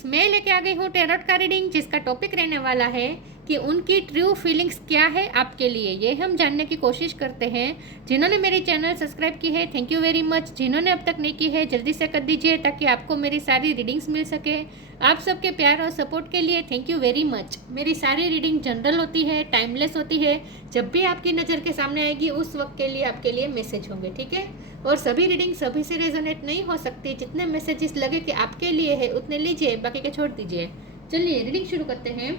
Friends, मैं लेके आ गई हूँ टैरोट का रीडिंग, जिसका टॉपिक रहने वाला है कि उनकी ट्रू फीलिंग्स क्या है आपके लिए। ये हम जानने की कोशिश करते हैं। जिन्होंने मेरी चैनल सब्सक्राइब की है, थैंक यू वेरी मच। जिन्होंने अब तक नहीं की है, जल्दी से कर दीजिए ताकि आपको मेरी सारी रीडिंग्स मिल सके। आप सबके प्यार और सपोर्ट के लिए थैंक यू वेरी मच। मेरी सारी रीडिंग जनरल होती है, टाइमलेस होती है। जब भी आपकी नज़र के सामने आएगी उस वक्त के लिए आपके लिए मैसेज होंगे, ठीक है। और सभी रीडिंग सभी से रेजोनेट नहीं हो सकती। जितने मैसेजेस लगे कि आपके लिए है उतने लीजिए, बाकी के छोड़ दीजिए। चलिए रीडिंग शुरू करते हैं।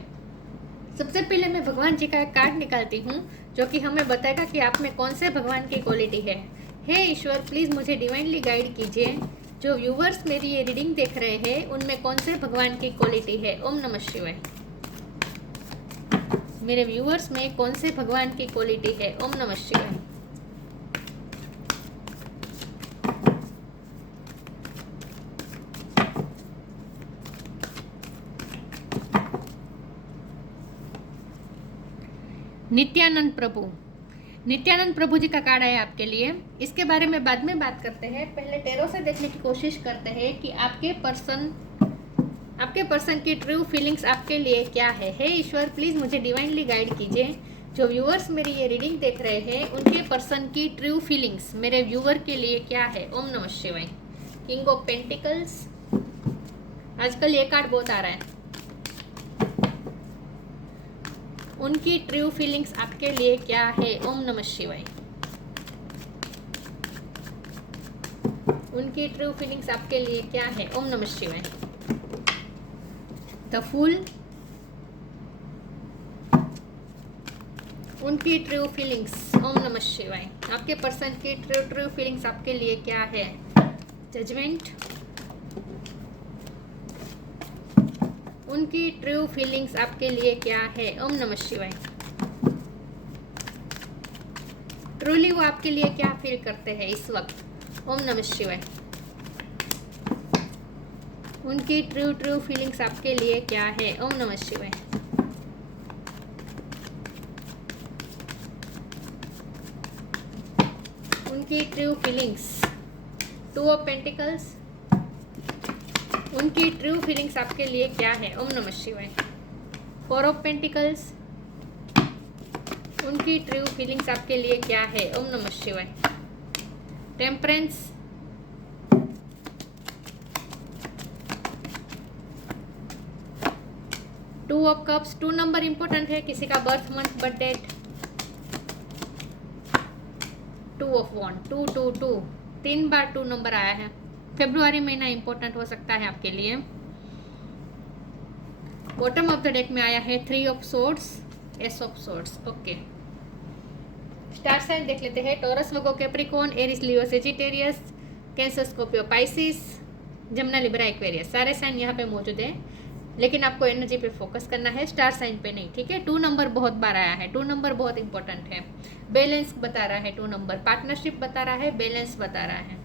सबसे पहले मैं भगवान जी का एक कार्ड निकालती हूँ जो कि हमें बताएगा कि आप में कौन से भगवान की क्वालिटी है। हे ईश्वर, प्लीज़ मुझे डिवाइनली गाइड कीजिए। जो व्यूवर्स मेरी ये रीडिंग देख रहे हैं उनमें कौन से भगवान की क्वालिटी है। ओम नमः शिवाय। मेरे व्यूवर्स में कौन से भगवान की क्वालिटी है। ओम नमः शिवाय। नित्यानंद प्रभु। नित्यानंद प्रभु जी का कार्ड है आपके लिए। इसके बारे में बाद में बात करते हैं। पहले टैरो से देखने की कोशिश करते हैं कि आपके पर्सन की ट्रू फीलिंग्स आपके लिए क्या है। हे ईश्वर, प्लीज़ मुझे डिवाइनली गाइड कीजिए। जो व्यूअर्स मेरी ये रीडिंग देख रहे हैं उनके पर्सन की ट्रू फीलिंग्स मेरे व्यूअर के लिए क्या है। ओम नमः शिवाय। King of pentacles. आजकल ये कार्ड बहुत आ रहा है। उनकी ट्रू फीलिंग्स आपके लिए क्या है। ओम नमः शिवाय। उनकी ट्रू फीलिंग्स आपके लिए क्या है। ओम नमः शिवाय। The fool. उनकी ट्रू फीलिंग्स। ओम नमः शिवाय। आपके पर्सन की ट्रू फीलिंग्स आपके लिए क्या है। जजमेंट। उनकी ट्रू फीलिंग्स आपके लिए क्या है। ओम नमः शिवाय। ट्रूली वो आपके लिए क्या फील करते हैं इस वक्त। ओम नमः शिवाय। उनकी ट्रू फीलिंग्स आपके लिए क्या है। ओम नमः शिवाय। उनकी true feelings. Two of pentacles. उनकी ट्रू फीलिंग्स आपके लिए क्या है। ओम नमः शिवाय। Four of pentacles. उनकी ट्रू फीलिंग्स आपके लिए क्या है। ओम नमः शिवाय। Temperance. Two of cups. 2 number important है। किसी का birth month, birth date. 2 of wand. 2 2 2 3 बार 2 नंबर आया है। फरवरी महीना इंपॉर्टेंट हो सकता है आपके लिए। बॉटम ऑफ द डेक में आया है 3 of swords, ace of swords. Okay, star sign देख लेते हैं। Taurus, Virgo, Capricorn, Aries, Leo, Sagittarius, Cancer, Scorpio, Pisces, Gemini, Libra, Aquarius. सारे साइन यहाँ पे मौजूद है, लेकिन आपको एनर्जी पे फोकस करना है, स्टार साइन पे नहीं, ठीक है। 2 नंबर बहुत बार आया है। 2 नंबर बहुत इंपॉर्टेंट है। बैलेंस बता रहा है 2 नंबर, पार्टनरशिप बता रहा है, बैलेंस बता रहा है।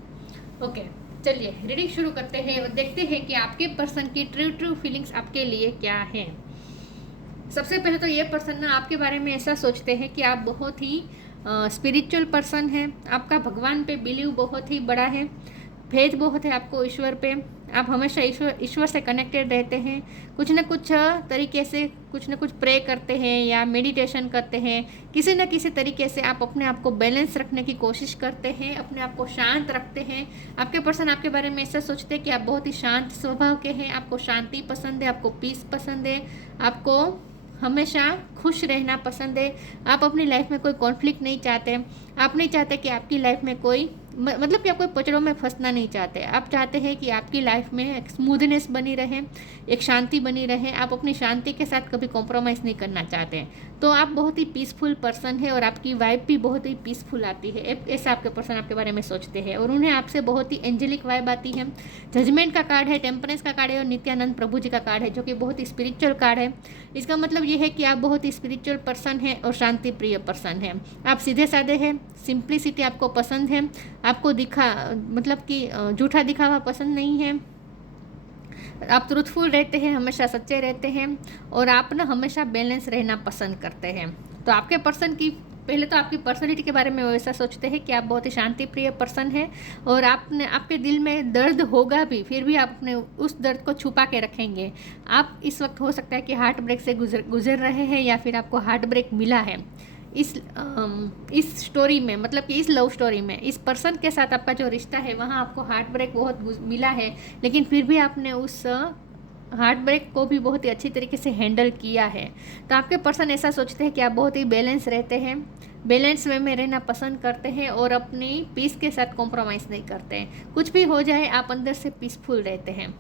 ओके, चलिए रीडिंग शुरू करते हैं और देखते हैं कि आपके पर्सन की ट्रू फीलिंग्स आपके लिए क्या है। सबसे पहले तो ये पर्सन ना आपके बारे में ऐसा सोचते हैं कि आप बहुत ही स्पिरिचुअल पर्सन हैं। आपका भगवान पे बिलीव बहुत ही बड़ा है, फेथ बहुत है आपको ईश्वर पे। आप हमेशा ईश्वर से कनेक्टेड रहते हैं। कुछ न कुछ तरीके से कुछ न कुछ प्रे करते हैं या मेडिटेशन करते हैं। किसी न किसी तरीके से आप अपने आप को बैलेंस रखने की कोशिश करते हैं, अपने आप को शांत रखते हैं। आपके पर्सन आपके बारे में ऐसा सोचते हैं कि आप बहुत ही शांत स्वभाव के हैं। आपको शांति पसंद है, आपको पीस पसंद है, आपको हमेशा खुश रहना पसंद है। आप अपनी लाइफ में कोई कॉन्फ्लिक्ट नहीं चाहते। आप नहीं चाहते कि आपकी लाइफ में कोई मतलब कि आप कोई पचड़ों में फंसना नहीं चाहते। आप चाहते हैं कि आपकी लाइफ में एक स्मूथनेस बनी रहे, एक शांति बनी रहे। आप अपनी शांति के साथ कभी कॉम्प्रोमाइज़ नहीं करना चाहते हैं। तो आप बहुत ही पीसफुल पर्सन है और आपकी वाइब भी बहुत ही पीसफुल आती है। ऐसा आपके पर्सन आपके बारे में सोचते हैं और उन्हें आपसे बहुत ही एंजेलिक वाइब आती है। जजमेंट का कार्ड है, टेम्परेंस का कार्ड है और नित्यानंद प्रभु जी का कार्ड है, जो कि बहुत ही स्पिरिचुअल कार्ड है। इसका मतलब ये है कि आप बहुत ही स्पिरिचुअल पर्सन हैं और शांति प्रिय पर्सन हैं। आप सीधे साधे हैं, सिंप्लिसिटी आपको पसंद है। आपको मतलब कि झूठा दिखावा पसंद नहीं है। आप ट्रूथफुल रहते हैं, हमेशा सच्चे रहते हैं और आप ना हमेशा बैलेंस रहना पसंद करते हैं। तो आपके पर्सन की पहले तो आपकी पर्सनैलिटी के बारे में वो ऐसा सोचते हैं कि आप बहुत ही शांति प्रिय पर्सन हैं और आपके दिल में दर्द होगा भी, फिर भी आप अपने उस दर्द को छुपा के रखेंगे। आप इस वक्त हो सकता है कि हार्ट ब्रेक से गुजर रहे हैं या फिर आपको हार्ट ब्रेक मिला है। इस स्टोरी में, मतलब कि इस लव स्टोरी में, इस पर्सन के साथ आपका जो रिश्ता है वहाँ आपको हार्ट ब्रेक बहुत मिला है, लेकिन फिर भी आपने उस हार्ट ब्रेक को भी बहुत ही अच्छी तरीके से हैंडल किया है। तो आपके पर्सन ऐसा सोचते हैं कि आप बहुत ही बैलेंस रहते हैं, बैलेंस वे में रहना पसंद करते हैं और अपनी पीस के साथ कॉम्प्रोमाइज़ नहीं करते हैं। कुछ भी हो जाए आप अंदर से पीसफुल रहते हैं।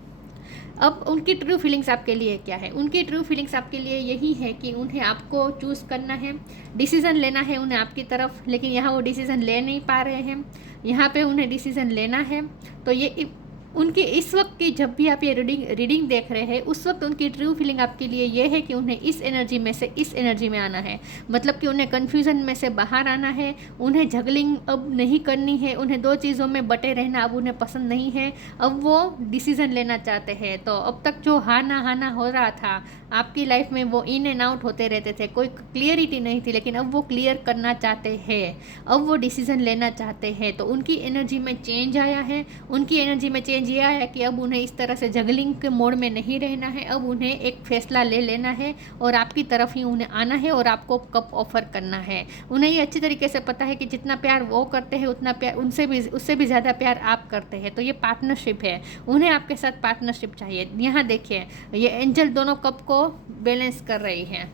अब उनकी ट्रू फीलिंग्स आपके लिए क्या है? उनकी ट्रू फीलिंग्स आपके लिए यही है कि उन्हें आपको चूज़ करना है, डिसीज़न लेना है उन्हें आपकी तरफ, लेकिन यहाँ वो डिसीज़न ले नहीं पा रहे हैं। यहाँ पे उन्हें डिसीज़न लेना है। तो ये उनकी इस वक्त की, जब भी आप ये रीडिंग देख रहे हैं, उस वक्त उनकी ट्रू फीलिंग आपके लिए ये है कि उन्हें इस एनर्जी में से इस एनर्जी में आना है। मतलब कि उन्हें कन्फ्यूज़न में से बाहर आना है, उन्हें जगलिंग अब नहीं करनी है, उन्हें दो चीज़ों में बटे रहना अब उन्हें पसंद नहीं है। अब वो डिसीज़न लेना चाहते हैं। तो अब तक जो हाना हो रहा था आपकी लाइफ में, वो इन एंड आउट होते रहते थे, कोई क्लियरिटी नहीं थी, लेकिन अब वो क्लियर करना चाहते हैं, अब वो डिसीज़न लेना चाहते हैं। तो उनकी एनर्जी में चेंज आया है। उनकी एनर्जी में चेंज ये आया कि अब उन्हें इस तरह से जगलिंग के मोड में नहीं रहना है, अब उन्हें एक फैसला ले लेना है और आपकी तरफ ही उन्हें आना है और आपको कप ऑफर करना है। उन्हें ये अच्छी तरीके से पता है कि जितना प्यार वो करते हैं उतना प्यार उससे भी ज़्यादा प्यार आप करते हैं। तो ये पार्टनरशिप है, उन्हें आपके साथ पार्टनरशिप चाहिए। यहाँ देखिए, ये एंजल दोनों कप को बैलेंस कर रही है,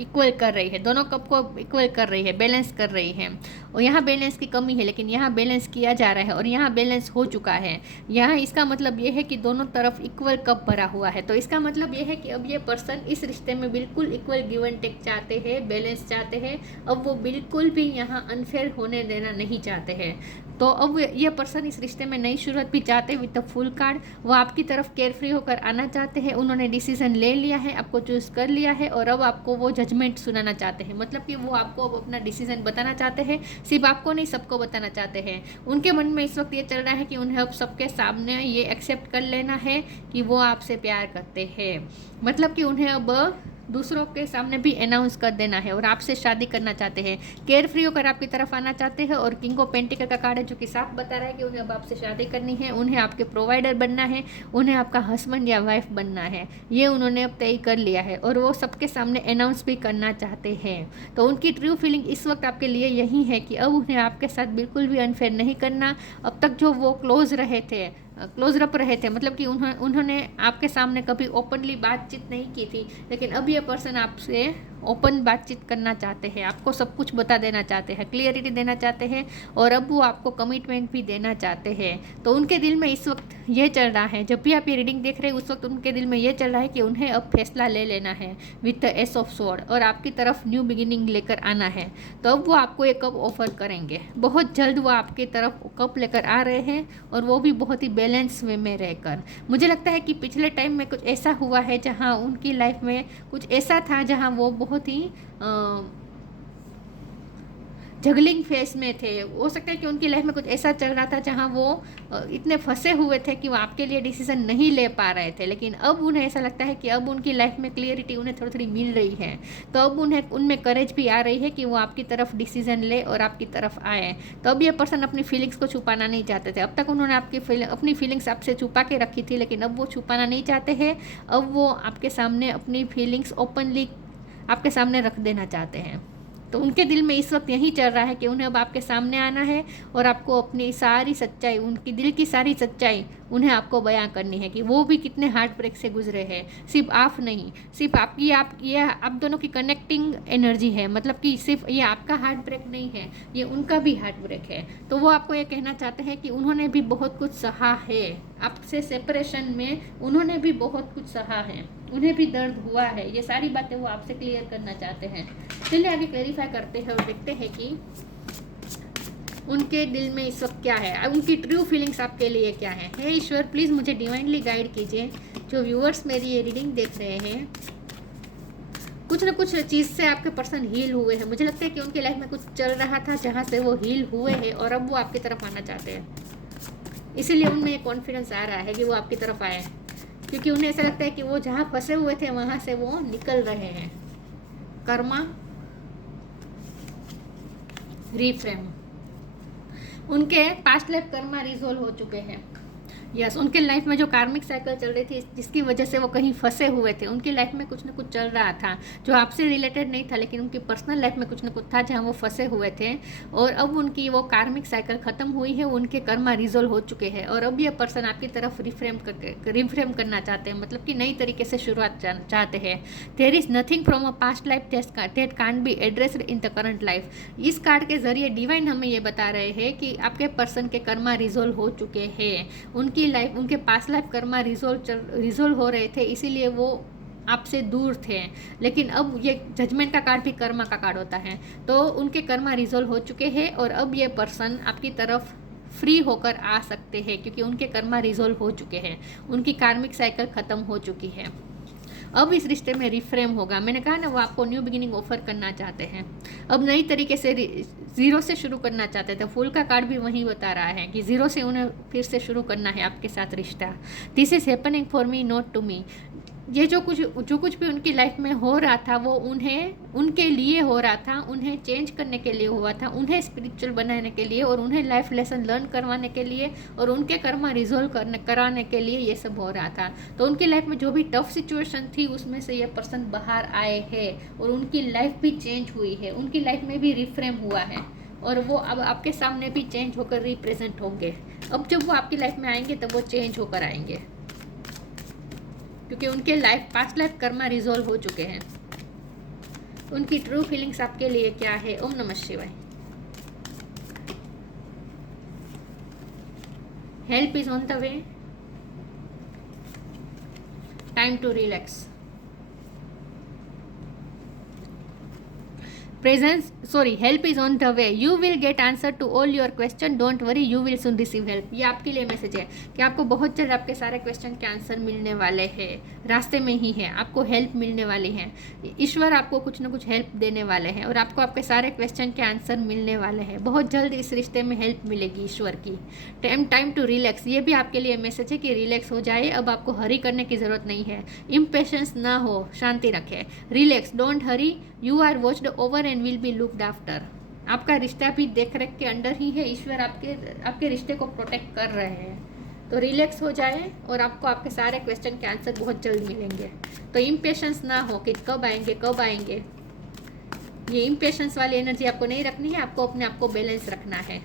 इक्वल कर रही है, दोनों कप को इक्वल कर रही है, बैलेंस कर रही है। और यहाँ बैलेंस की कमी है, लेकिन यहाँ बैलेंस किया जा रहा है और यहाँ बैलेंस हो चुका है। यहाँ इसका मतलब ये है कि दोनों तरफ इक्वल कप भरा हुआ है। तो इसका मतलब ये है कि अब ये पर्सन इस रिश्ते में बिल्कुल इक्वल गिव एंड टेक चाहते हैं, बैलेंस चाहते हैं। अब वो बिल्कुल भी यहाँ अनफेयर होने देना नहीं चाहते हैं। तो अब ये पर्सन इस रिश्ते में नई शुरुआत भी चाहते हैं विद द फुल कार्ड। वो आपकी तरफ केयर फ्री होकर आना चाहते हैं। उन्होंने डिसीजन ले लिया है, आपको चूज़ कर लिया है और अब आपको वो जजमेंट सुनाना चाहते हैं। मतलब कि वो आपको अब अपना डिसीजन बताना चाहते हैं, सिर्फ आपको नहीं सबको बताना चाहते हैं। उनके मन में इस वक्त ये चल रहा है कि उन्हें अब सबके सामने ये एक्सेप्ट कर लेना है कि वो आपसे प्यार करते हैं। मतलब कि उन्हें अब दूसरों के सामने भी अनाउंस कर देना है और आपसे शादी करना चाहते हैं, केयर फ्री होकर आपकी तरफ आना चाहते हैं। और किंग ऑफ पेंटिकल का कार्ड है जो कि साफ बता रहा है कि उन्हें अब आपसे शादी करनी है, उन्हें आपके प्रोवाइडर बनना है, उन्हें आपका हस्बैंड या वाइफ बनना है। ये उन्होंने अब तय कर लिया है और वो सबके सामने अनाउंस भी करना चाहते हैं। तो उनकी ट्रू फीलिंग इस वक्त आपके लिए यही है कि अब उन्हें आपके साथ बिल्कुल भी अनफेयर नहीं करना। अब तक जो वो क्लोज अप रहे थे, मतलब कि उन्होंने आपके सामने कभी ओपनली बातचीत नहीं की थी, लेकिन अब ये पर्सन आपसे ओपन बातचीत करना चाहते हैं, आपको सब कुछ बता देना चाहते हैं, क्लियरिटी देना चाहते हैं और अब वो आपको कमिटमेंट भी देना चाहते हैं। तो उनके दिल में इस वक्त ये चल रहा है, जब भी आप ये रीडिंग देख रहे हैं उस वक्त उनके दिल में ये चल रहा है कि उन्हें अब फैसला ले लेना है with the S of sword और आपकी तरफ न्यू बिगिनिंग लेकर आना है। तो अब वो आपको एक कप ऑफर करेंगे, बहुत जल्द वो आपकी तरफ कप लेकर आ रहे हैं और वो भी बहुत ही बैलेंस वे में रहकर। मुझे लगता है कि पिछले टाइम में कुछ ऐसा हुआ है जहाँ उनकी लाइफ में कुछ ऐसा था जहाँ वो बहुत ही जगलिंग फेस में थे। हो सकता है कि उनकी लाइफ में कुछ ऐसा चल रहा था जहां वो इतने फंसे हुए थे कि वो आपके लिए डिसीजन नहीं ले पा रहे थे, लेकिन अब उन्हें ऐसा लगता है कि अब उनकी लाइफ में क्लियरिटी उन्हें थोड़ी थोड़ी मिल रही है। तो अब उन्हें उनमें करेज भी आ रही है कि वो आपकी तरफ डिसीजन ले और आपकी तरफ आए। तो अब ये पर्सन अपनी फीलिंग्स को छुपाना नहीं चाहते थे। अब तक उन्होंने अपनी फीलिंग्स आपसे छुपा के रखी थी, लेकिन अब वो छुपाना नहीं चाहते हैं। अब वो आपके सामने अपनी फीलिंग्स ओपनली आपके सामने रख देना चाहते हैं। तो उनके दिल में इस वक्त यही चल रहा है कि उन्हें अब आपके सामने आना है और आपको अपनी सारी सच्चाई, उनकी दिल की सारी सच्चाई उन्हें आपको बयां करनी है कि वो भी कितने हार्ट ब्रेक से गुजरे हैं। सिर्फ आप नहीं, सिर्फ ये आप दोनों की कनेक्टिंग एनर्जी है। मतलब कि सिर्फ ये आपका हार्ट ब्रेक नहीं है, ये उनका भी हार्ट ब्रेक है। तो वो आपको ये कहना चाहते हैं कि उन्होंने भी बहुत कुछ सहा है, आपसे सेपरेशन में उन्होंने भी बहुत कुछ सहा है, उन्हें भी दर्द हुआ है। ये सारी बातें वो आपसे क्लियर करना चाहते हैं। चलिए आगे क्लैरिफाई करते हैं और देखते हैं कि उनके दिल में इस वक्त क्या है, उनकी ट्रू फीलिंग्स आपके लिए क्या है। हे ईश्वर, प्लीज़ मुझे डिवाइनली गाइड कीजिए। जो व्यूअर्स मेरी ये रीडिंग देख रहे हैं, कुछ ना कुछ चीज़ से आपके पर्सन हील हुए हैं। मुझे लगता है कि उनकी लाइफ में कुछ चल रहा था जहाँ से वो हील हुए हैं और अब वो आपकी तरफ आना चाहते हैं। इसीलिए उनमें कॉन्फिडेंस आ रहा है कि वो आपकी तरफ आए, क्योंकि उन्हें ऐसा लगता है कि वो जहाँ फंसे हुए थे वहाँ से वो निकल रहे हैं। कर्मा, रिफ्रेम। उनके पास्ट लाइफ कर्मा रिजोल्व हो चुके हैं। यस, उनके लाइफ में जो कार्मिक साइकिल चल रही थी जिसकी वजह से वो कहीं फंसे हुए थे, उनकी लाइफ में कुछ ना कुछ चल रहा था जो आपसे रिलेटेड नहीं था, लेकिन उनकी पर्सनल लाइफ में कुछ ना कुछ था जहाँ वो फंसे हुए थे। और अब उनकी वो कार्मिक साइकिल ख़त्म हुई है, उनके कर्मा रिजोल्व हो चुके हैं और अब ये पर्सन आपकी तरफ रिफ्रेम करना चाहते हैं, मतलब कि नई तरीके से शुरुआत चाहते हैं। There is nothing from a past life that can't be addressed in the current life. इस कार्ड के जरिए डिवाइन हमें ये बता रहे हैं कि आपके पर्सन के कर्मा रिजोल्व हो चुके हैं। उनकी लाइफ, उनके पास्ट लाइफ कर्मा रिजोल्व हो रहे थे, इसीलिए वो आपसे दूर थे। लेकिन अब ये जजमेंट का कार्ड भी कर्मा का कार्ड होता है, तो उनके कर्मा रिजोल्व हो चुके हैं और अब ये पर्सन आपकी तरफ फ्री होकर आ सकते हैं क्योंकि उनके कर्मा रिजोल्व हो चुके हैं, उनकी कार्मिक साइकिल ख़त्म हो चुकी है। अब इस रिश्ते में रिफ्रेम होगा। मैंने कहा ना, वो आपको न्यू बिगिनिंग ऑफर करना चाहते हैं, अब नई तरीके से ज़ीरो से शुरू करना चाहते थे। फूल का कार्ड भी वही बता रहा है कि ज़ीरो से उन्हें फिर से शुरू करना है आपके साथ रिश्ता। This is happening for me not to me. ये जो कुछ भी उनकी लाइफ में हो रहा था वो उनके लिए हो रहा था, उन्हें चेंज करने के लिए हुआ था, उन्हें स्पिरिचुअल बनाने के लिए और उन्हें लाइफ लेसन लर्न करवाने के लिए और उनके कर्मा रिजोल्व कराने के लिए ये सब हो रहा था। तो उनकी लाइफ में जो भी टफ सिचुएशन थी उसमें से ये पर्सन बाहर आए हैं और उनकी लाइफ भी चेंज हुई है, उनकी लाइफ में भी रिफ्रेम हुआ है और वो अब आपके सामने भी चेंज होकर रिप्रेजेंट होंगे। अब जब वो आपकी लाइफ में आएंगे तब वो चेंज होकर आएंगे क्योंकि उनके पास्ट लाइफ कर्मा रिजोल्व हो चुके हैं। उनकी ट्रू फीलिंग्स आपके लिए क्या है? ओम नमः शिवाय। Help is on the way, time to relax. Help is on the way, you will get answer to all your question, don't worry, you will soon receive help. ये आपके लिए मैसेज है कि आपको बहुत जल्द आपके सारे क्वेश्चन के आंसर मिलने वाले हैं, रास्ते में ही है, आपको हेल्प मिलने वाली है। ईश्वर आपको कुछ ना कुछ हेल्प देने वाले हैं और आपको आपके सारे क्वेश्चन के आंसर मिलने वाले हैं। बहुत जल्द इस रिश्ते में हेल्प मिलेगी ईश्वर की। टाइम टू रिलैक्स, ये भी आपके लिए मैसेज है कि रिलैक्स हो जाए, अब आपको हरी करने की ज़रूरत नहीं है। इम्पेशेंस ना हो, शांति रखें, relax, don't hurry, you are watched over and will be looked after. आपका रिश्ता भी देख रेख के अंडर ही है, ईश्वर आपके रिश्ते को प्रोटेक्ट कर रहे हैं। तो रिलैक्स हो जाए और आपको आपके सारे क्वेश्चन के आंसर बहुत जल्द मिलेंगे। तो इम्पेशेंस ना हो कि कब आएंगे। ये इम्पेशेंस वाली एनर्जी आपको नहीं रखनी है, आपको अपने आप को बैलेंस रखना है।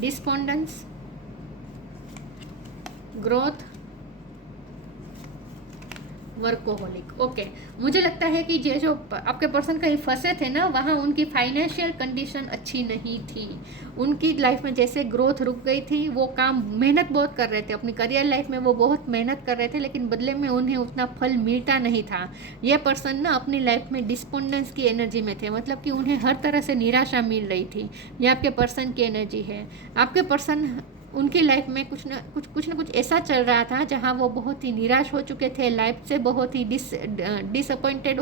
Despondence, growth, workaholic. ओके, मुझे लगता है कि ये जो आपके पर्सन कहीं फंसे थे ना, वहाँ उनकी फाइनेंशियल कंडीशन अच्छी नहीं थी। उनकी लाइफ में जैसे ग्रोथ रुक गई थी, वो काम मेहनत बहुत कर रहे थे, अपनी करियर लाइफ में वो बहुत मेहनत कर रहे थे, लेकिन बदले में उन्हें उतना फल मिलता नहीं था। ये पर्सन ना अपनी लाइफ में डिस्पोंडेंस की एनर्जी में थे, मतलब कि उन्हें हर तरह से निराशा मिल रही थी। ये आपके पर्सन की एनर्जी है। आपके पर्सन, उनकी लाइफ में कुछ ना कुछ ऐसा चल रहा था जहां वो बहुत ही निराश हो चुके थे, लाइफ से बहुत ही डिसअपॉइंटेड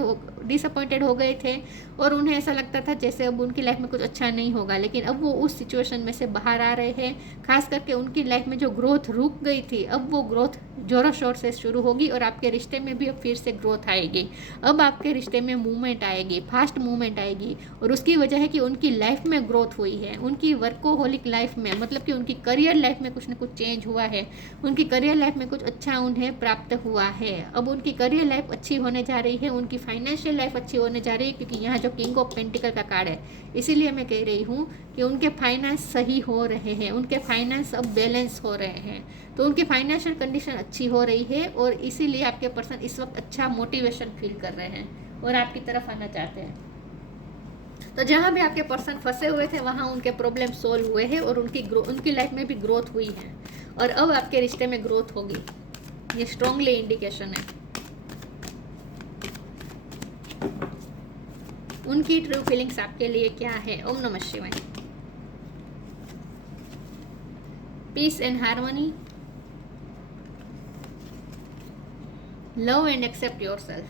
हो गए थे और उन्हें ऐसा लगता था जैसे अब उनकी लाइफ में कुछ अच्छा नहीं होगा। लेकिन अब वो उस सिचुएशन में से बाहर आ रहे हैं। खास करके उनकी लाइफ में जो ग्रोथ रुक गई थी, अब वो ग्रोथ जोरों शोर से शुरू होगी और आपके रिश्ते में भी अब फिर से ग्रोथ आएगी। अब आपके रिश्ते में मूवमेंट आएगी, फास्ट मूवमेंट आएगी और उसकी वजह है कि उनकी लाइफ में ग्रोथ हुई है। उनकी वर्कोहोलिक लाइफ में, मतलब कि उनकी करियर लाइफ में कुछ ना कुछ चेंज हुआ है, उनकी करियर लाइफ में कुछ अच्छा उन्हें प्राप्त हुआ है। अब उनकी करियर लाइफ अच्छी होने जा रही है, उनकी फाइनेंशियल लाइफ अच्छी होने जा रही है, क्योंकि यहाँ जो किंग ऑफ पेंटिकल का कार्ड है, इसीलिए मैं कह रही हूँ कि उनके फाइनेंस सही हो रहे हैं, उनके फाइनेंस अब बैलेंस हो रहे हैं। तो उनकी फाइनेंशियल कंडीशन अच्छी हो रही है और इसीलिए आपके पर्सन इस वक्त अच्छा मोटिवेशन फील कर रहे हैं और आपकी तरफ आना चाहते हैं। तो जहाँ भी आपके पर्सन फंसे हुए थे वहाँ उनके प्रॉब्लम सोल्व हुए हैं और उनकी लाइफ में भी ग्रोथ हुई है और अब आपके रिश्ते में ग्रोथ होगी। ये स्ट्रांगली इंडिकेशन है। उनकी ट्रू फीलिंग्स आपके लिए क्या है? ओम नमः शिवाय। Peace and harmony, love and accept yourself,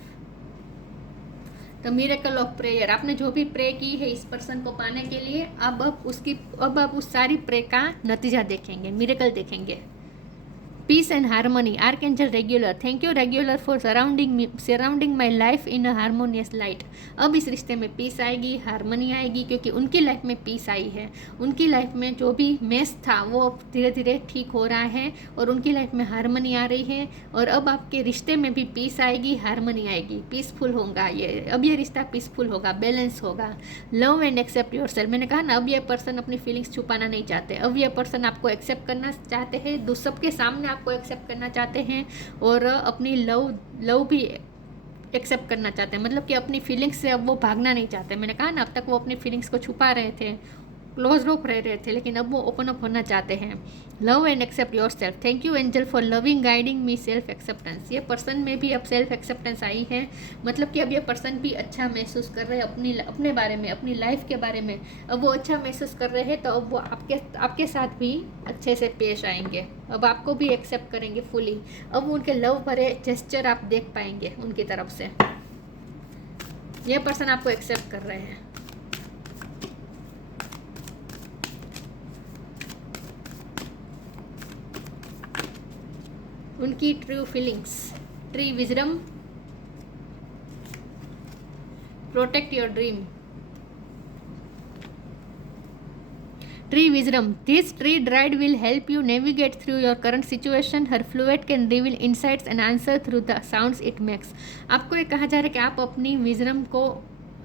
the miracle of prayer. आपने जो भी प्रे की है इस पर्सन को पाने के लिए, अब आप उस सारी प्रे का नतीजा देखेंगे, मिरेकल देखेंगे। Peace and harmony, archangel Raguel, thank you Raguel for surrounding my life in a harmonious light. अब इस रिश्ते में पीस आएगी, हारमोनी आएगी, क्योंकि उनकी लाइफ में पीस आई है। उनकी लाइफ में जो भी मेस था वो अब धीरे धीरे ठीक हो रहा है और उनकी लाइफ में हारमोनी आ रही है। और अब आपके रिश्ते में भी पीस आएगी, हारमोनी आएगी, पीसफुल होगा ये। अब ये रिश्ता पीसफुल होगा, बैलेंस होगा। Love and accept yourself, मैंने कहा ना, अब ये पर्सन अपनी फीलिंग्स छुपाना नहीं चाहते। अब ये पर्सन आपको एक्सेप्ट करना चाहते हैं, सबके सामने आपको एक्सेप्ट करना चाहते हैं और अपनी लव भी एक्सेप्ट करना चाहते हैं। मतलब कि अपनी फीलिंग्स से अब वो भागना नहीं चाहते। मैंने कहा ना, अब तक वो अपनी फीलिंग्स को छुपा रहे थे, क्लोज रोक रह रहे थे, लेकिन अब वो ओपन अप होना चाहते हैं। Love and accept yourself, thank you angel for loving guiding me self acceptance. ये पर्सन में भी अब सेल्फ एक्सेप्टेंस आई है। मतलब कि अब ये पर्सन भी अच्छा महसूस कर रहे हैं अपने बारे में, अपनी लाइफ के बारे में। अब वो अच्छा महसूस कर रहे हैं, तो अब वो आपके साथ भी अच्छे से पेश आएंगे। अब आपको भी एक्सेप्ट करेंगे फुली। अब उनके लव भरे जेस्चर आप देख पाएंगे उनकी तरफ से। ये पर्सन आपको एक्सेप्ट कर रहे हैं। उनकी true feelings, tree wisdom, protect your dream. Tree wisdom, this tree guide will help you navigate through your current situation. Her fluid can reveal insights and answer through the sounds it makes. आपको ये कहा जा रहा है कि आप अपनी wisdom को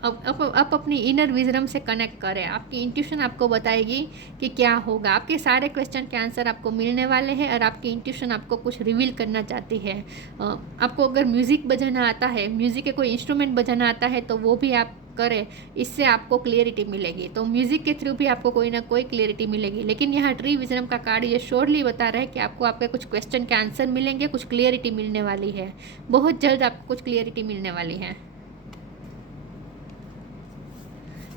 आप अपनी इनर विजडम से कनेक्ट करें। आपकी इंट्यूशन आपको बताएगी कि क्या होगा। आपके सारे क्वेश्चन के आंसर आपको मिलने वाले हैं और आपकी इंट्यूशन आपको कुछ रिवील करना चाहती है। आपको अगर म्यूज़िक बजाना आता है, म्यूज़िक के कोई इंस्ट्रूमेंट बजाना आता है, तो वो भी आप करें, इससे आपको क्लियरिटी मिलेगी। तो म्यूज़िक के थ्रू भी आपको कोई ना कोई क्लियरिटी मिलेगी। लेकिन यहाँ ट्री विजडम का कार्ड ये श्योरली बता रहा है कि आपको आपके कुछ क्वेश्चन के आंसर मिलेंगे, कुछ क्लियरिटी मिलने वाली है। बहुत जल्द आपको कुछ क्लियरिटी मिलने वाली है।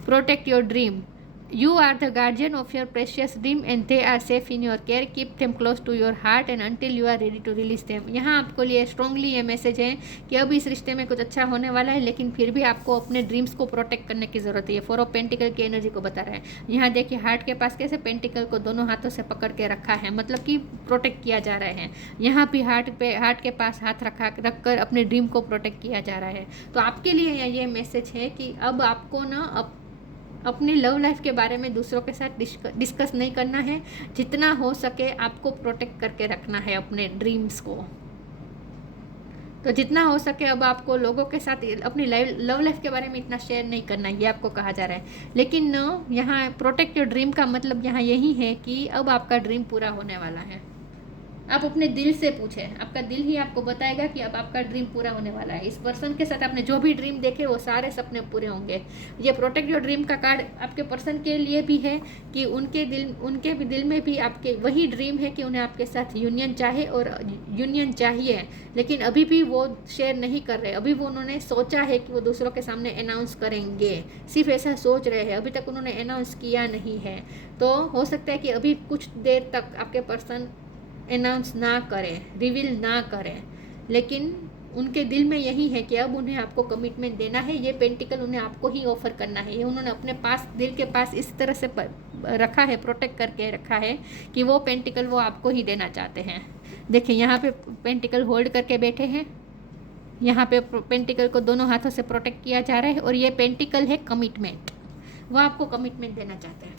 Protect your dream. You are the guardian of your precious dream and they are safe in your care. Keep them close to your heart and until you are ready to release them. यहाँ आपको लिए strongly ये message है कि अब इस रिश्ते में कुछ अच्छा होने वाला है, लेकिन फिर भी आपको अपने ड्रीम्स को प्रोटेक्ट करने की ज़रूरत है। फोर ऑफ पेंटिकल की एनर्जी को बता रहा है। यहाँ देखिए हार्ट के पास कैसे पेंटिकल को दोनों हाथों से पकड़ के रखा है, मतलब कि प्रोटेक्ट किया जा रहा है। यहाँ भी हार्ट के पास हाथ रखकर अपने ड्रीम को प्रोटेक्ट किया जा रहा है। तो आपके लिए ये मैसेज है कि अब आपको ना अपनी लव लाइफ के बारे में दूसरों के साथ डिस्कस नहीं करना है। जितना हो सके आपको प्रोटेक्ट करके रखना है अपने ड्रीम्स को। तो जितना हो सके अब आपको लोगों के साथ अपनी लव लाइफ के बारे में इतना शेयर नहीं करना है, ये आपको कहा जा रहा है। लेकिन यहाँ प्रोटेक्ट योर ड्रीम का मतलब यहाँ यही है कि अब आपका ड्रीम पूरा होने वाला है। आप अपने दिल से पूछें, आपका दिल ही आपको बताएगा कि अब आपका ड्रीम पूरा होने वाला है। इस पर्सन के साथ आपने जो भी ड्रीम देखे वो सारे सपने पूरे होंगे। ये प्रोटेक्ट योर ड्रीम का कार्ड आपके पर्सन के लिए भी है कि उनके भी दिल में भी आपके वही ड्रीम है कि उन्हें आपके साथ यूनियन चाहे और यूनियन चाहिए, लेकिन अभी भी वो शेयर नहीं कर रहे। अभी वो उन्होंने सोचा है कि वो दूसरों के सामने अनाउंस करेंगे, सिर्फ ऐसा सोच रहे हैं, अभी तक उन्होंने अनाउंस किया नहीं है। तो हो सकता है कि अभी कुछ देर तक आपके पर्सन अनाउंस ना करें, रिवील ना करें, लेकिन उनके दिल में यही है कि अब उन्हें आपको कमिटमेंट देना है। ये पेंटिकल उन्हें आपको ही ऑफर करना है। ये उन्होंने अपने पास दिल के पास इस तरह से रखा है, प्रोटेक्ट करके रखा है कि वो पेंटिकल वो आपको ही देना चाहते हैं। देखिए यहाँ पे पेंटिकल होल्ड करके बैठे हैं, यहाँ पे पेंटिकल को दोनों हाथों से प्रोटेक्ट किया जा रहा है और ये पेंटिकल है कमिटमेंट। वो आपको कमिटमेंट देना चाहते हैं।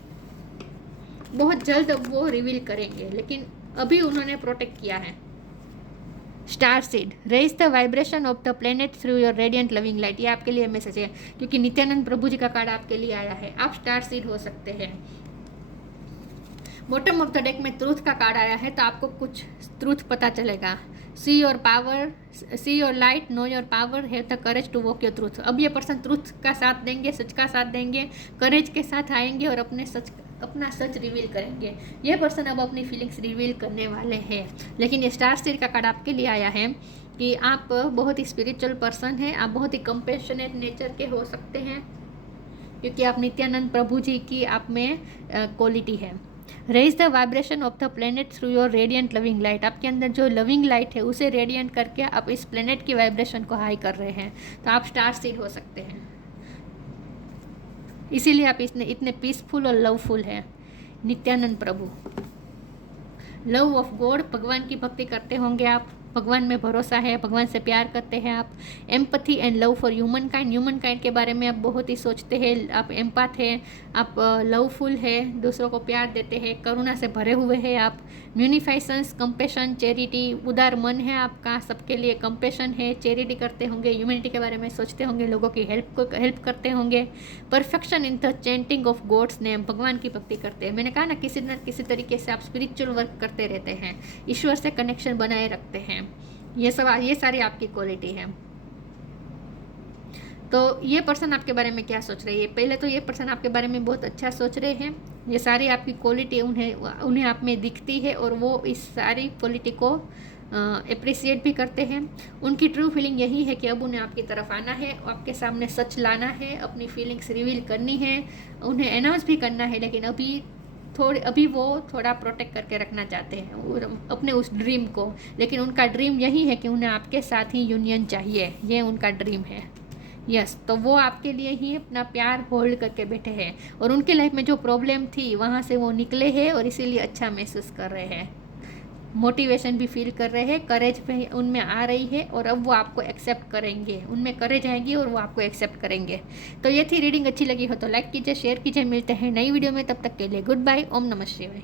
बहुत जल्द अब वो रिवील करेंगे, लेकिन अभी उन्होंने प्रोटेक्ट किया है। Star seed, raise the vibration of the planet through your radiant loving light. ये आपके लिए मैसेज है क्योंकि नित्यानंद प्रभु जी का कार्ड आपके लिए आया है। आप स्टार सीड हो सकते हैं। बॉटम ऑफ द डेक में ट्रूथ का कार्ड आया है, तो आपको कुछ ट्रूथ पता चलेगा। See your power, see your light, know your power, have the courage to walk your truth. अब ये पर्सन ट्रूथ का साथ देंगे, सच का साथ देंगे, करेज के साथ आएंगे और अपना सच रिवील करेंगे। ये पर्सन अब अपनी फीलिंग्स रिवील करने वाले हैं। लेकिन ये स्टार सीड का कार्ड आपके लिए आया है कि आप बहुत ही स्पिरिचुअल पर्सन हैं, आप बहुत ही कंपैशनेट नेचर के हो सकते हैं क्योंकि आप नित्यानंद प्रभु जी की आप में क्वालिटी है। Raise the vibration of the planet through your radiant loving light. आपके अंदर जो लविंग लाइट है उसे रेडियंट करके आप इस प्लेनेट की वाइब्रेशन को हाई कर रहे हैं। तो आप स्टार सीड हो सकते हैं, इसीलिए आप इतने पीसफुल और लवफुल हैं। नित्यानंद प्रभु, लव ऑफ गॉड, भगवान की भक्ति करते होंगे आप, भगवान में भरोसा है, भगवान से प्यार करते हैं आप। Empathy and love for human kind के बारे में आप बहुत ही सोचते हैं, आप एम्पैथ हैं, आप लवफुल है, दूसरों को प्यार देते हैं, करुणा से भरे हुए हैं आप। म्यूनिफाइसेंस, कंपेशन, चैरिटी, उदार मन है आपका, सबके लिए कंपेशन है, चैरिटी करते होंगे, ह्यूमैनिटी के बारे में सोचते होंगे, लोगों की हेल्प करते होंगे। Perfection in the chanting of God's name, भगवान की भक्ति करते हैं। मैंने कहा ना, किसी न किसी तरीके से आप स्पिरिचुअल वर्क करते रहते हैं, ईश्वर से कनेक्शन बनाए रखते हैं। ये सारी आपकी क्वालिटी है। तो ये पर्सन आपके बारे में क्या सोच रही है? पहले तो ये पर्सन आपके बारे में बहुत अच्छा सोच रहे हैं, ये सारी आपकी क्वालिटी उन्हें आप में दिखती है और वो इस सारी क्वालिटी को अप्रिसिएट भी करते हैं। उनकी ट्रू फीलिंग यही है कि अब उन्हें आपकी तरफ आना है, आपके सामने सच लाना है, अपनी फीलिंग्स रिवील करनी है, उन्हें अनाउंस भी करना है, लेकिन अभी वो थोड़ा प्रोटेक्ट करके रखना चाहते हैं अपने उस ड्रीम को। लेकिन उनका ड्रीम यही है कि उन्हें आपके साथ ही यूनियन चाहिए, ये उनका ड्रीम है। यस, तो वो आपके लिए ही अपना प्यार होल्ड करके बैठे हैं और उनकी लाइफ में जो प्रॉब्लम थी वहाँ से वो निकले हैं और इसीलिए अच्छा महसूस कर रहे हैं, मोटिवेशन भी फील कर रहे हैं, करेज भी उनमें आ रही है और अब वो आपको एक्सेप्ट करेंगे, उनमें करेज आएगी और वो आपको एक्सेप्ट करेंगे। तो ये थी रीडिंग, अच्छी लगी हो तो लाइक कीजिए, शेयर कीजिए। मिलते हैं नई वीडियो में, तब तक के लिए गुड बाय। ओम नमः शिवाय।